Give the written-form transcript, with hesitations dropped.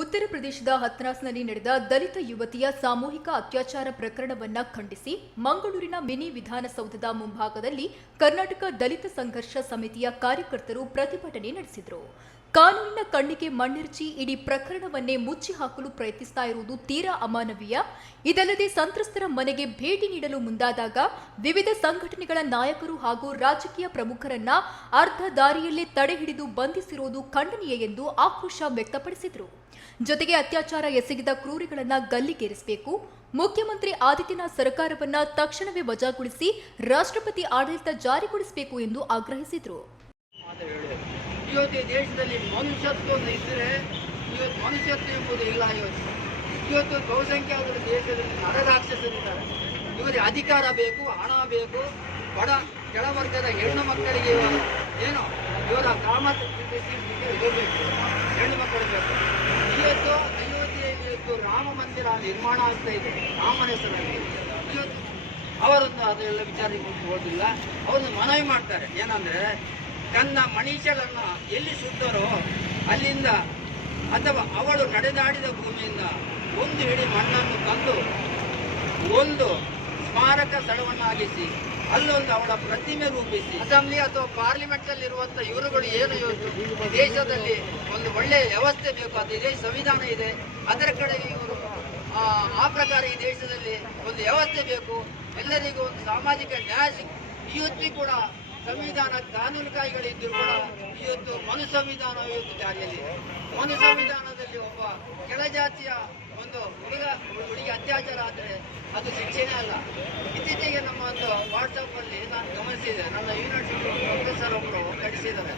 ಉತ್ತರ ಪ್ರದೇಶದ ಹತ್ರಾಸ್ನಲ್ಲಿ ನಡೆದ ದಲಿತ ಯುವತಿಯ ಸಾಮೂಹಿಕ ಅತ್ಯಾಚಾರ ಪ್ರಕರಣವನ್ನ ಖಂಡಿಸಿ ಮಂಗಳೂರಿನ ಮಿನಿ ವಿಧಾನಸೌಧದ ಮುಂಭಾಗದಲ್ಲಿ ಕರ್ನಾಟಕ ದಲಿತ ಸಂಘರ್ಷ ಸಮಿತಿಯ ಕಾರ್ಯಕರ್ತರು ಪ್ರತಿಭಟನೆ ನಡೆಸಿದರು. ಕಾನೂನಿನ ಕಣ್ಣಿಗೆ ಮಣ್ಣೆರಚಿ ಇಡೀ ಪ್ರಕರಣವನ್ನೇ ಮುಚ್ಚಿ ಹಾಕಲು ಪ್ರಯತ್ನಿಸ್ತಾ ಇರುವುದು ತೀರಾ ಅಮಾನವೀಯ. ಇದಲ್ಲದೆ ಸಂತ್ರಸ್ತರ ಮನೆಗೆ ಭೇಟಿ ನೀಡಲು ಮುಂದಾದಾಗ ವಿವಿಧ ಸಂಘಟನೆಗಳ ನಾಯಕರು ಹಾಗೂ ರಾಜಕೀಯ ಪ್ರಮುಖರನ್ನ ಅರ್ಧ ದಾರಿಯಲ್ಲೇ ತಡೆ ಹಿಡಿದು ಬಂಧಿಸಿರುವುದು ಖಂಡನೀಯ ಎಂದು ಆಕ್ರೋಶ ವ್ಯಕ್ತಪಡಿಸಿದರು. ಜೊತೆಗೆ ಅತ್ಯಾಚಾರ ಎಸಗಿದ ಕ್ರೂರಿಗಳನ್ನ ಗಲ್ಲಿಗೇರಿಸಬೇಕು, ಮುಖ್ಯಮಂತ್ರಿ ಆದಿತ್ಯನಾಥ್ ಸರ್ಕಾರವನ್ನ ತಕ್ಷಣವೇ ವಜಾಗೊಳಿಸಿ ರಾಷ್ಟ್ರಪತಿ ಆಡಳಿತ ಜಾರಿಗೊಳಿಸಬೇಕು ಎಂದು ಆಗ್ರಹಿಸಿದರು. ಇವತ್ತು ದೇಶದಲ್ಲಿ ಮನುಷ್ಯತ್ವ ಇದ್ದರೆ ಇವತ್ತು ಮನುಷ್ಯತ್ವ ಎಂಬುದು ಇಲ್ಲ. ಇವತ್ತು ಬಹುಸಂಖ್ಯಾತರ ದೇಶದಲ್ಲಿ ನರರಾಕ್ಷಸರಿದ್ದಾರೆ. ಇವರಿಗೆ ಅಧಿಕಾರ ಬೇಕು, ಹಣ ಬೇಕು, ಬಡ ಕೆಳವರ್ಗದ ಹೆಣ್ಣು ಮಕ್ಕಳಿಗೆ ಏನು ಇವರ ಕಾಮ ಹೋಗಬೇಕು, ಹೆಣ್ಣು ಮಕ್ಕಳು ಬೇಕು. ಇವತ್ತು ಅಯೋಧ್ಯೆಯಲ್ಲಿ ಇವತ್ತು ರಾಮ ಮಂದಿರ ನಿರ್ಮಾಣ ಆಗ್ತಾ ಇದೆ ರಾಮನ ಹೆಸರಲ್ಲಿ. ಇವತ್ತು ಅವರನ್ನು ಅದೆಲ್ಲ ವಿಚಾರಕ್ಕೆ ಹೋಗಿಲ್ಲ. ಅವರನ್ನು ಮನವಿ ಮಾಡ್ತಾರೆ ಏನಂದ್ರೆ, ತನ್ನ ಮನುಷ್ಯರನ್ನ ಎಲ್ಲಿ ಸುಟ್ಟರೋ ಅಲ್ಲಿಂದ ಅಥವಾ ಅವಳು ನಡೆದಾಡಿದ ಭೂಮಿಯಿಂದ ಒಂದು ಹಿಡಿ ಮಣ್ಣನ್ನು ತಂದು ಒಂದು ಸ್ಮಾರಕ ಸ್ಥಳವನ್ನಾಗಿಸಿ ಅಲ್ಲೊಂದು ಅವಳ ಪ್ರತಿಮೆ ರೂಪಿಸಿ ಅಸೆಂಬ್ಲಿ ಅಥವಾ ಪಾರ್ಲಿಮೆಂಟ್ ಅಲ್ಲಿ ಇರುವಂತ ಇವರುಗಳು ಏನು ಇವತ್ತು ದೇಶದಲ್ಲಿ ಒಂದು ಒಳ್ಳೆಯ ವ್ಯವಸ್ಥೆ ಬೇಕು, ಅದು ದೇಶ ಸಂವಿಧಾನ ಇದೆ, ಅದರ ಕಡೆ ಇವರು ಆ ಪ್ರಕಾರ ಈ ದೇಶದಲ್ಲಿ ಒಂದು ವ್ಯವಸ್ಥೆ ಬೇಕು, ಎಲ್ಲರಿಗೂ ಒಂದು ಸಾಮಾಜಿಕ ನ್ಯಾಯ ಇವತ್ತು ಕೂಡ ಸಂವಿಧಾನ ಕಾನೂನುಕಾಯಿಗಳಿದ್ದು ಕೂಡ ಇವತ್ತು ಮನು ಸಂವಿಧಾನ ಇವತ್ತು ಜಾರಿಯಲ್ಲಿದೆ. ಮನು ಸಂವಿಧಾನದಲ್ಲಿ ಒಬ್ಬ ಕೆಳಜಾತಿಯ ಒಂದು ಹುಡುಗಿ ಅತ್ಯಾಚಾರ ಆದರೆ ಅದು ಶಿಕ್ಷೆನೇ ಅಲ್ಲ. ಇತ್ತೀಚೆಗೆ ನಮ್ಮ ಒಂದು ವಾಟ್ಸಪ್ ಅಲ್ಲಿ ನಾನು ಗಮನಿಸಿದೆ, ನನ್ನ ಯೂನಿವರ್ಸಿಟಿ ಪ್ರೊಫೆಸರ್ ಒಬ್ಬರು ಕಳಿಸಿದ್ದಾರೆ.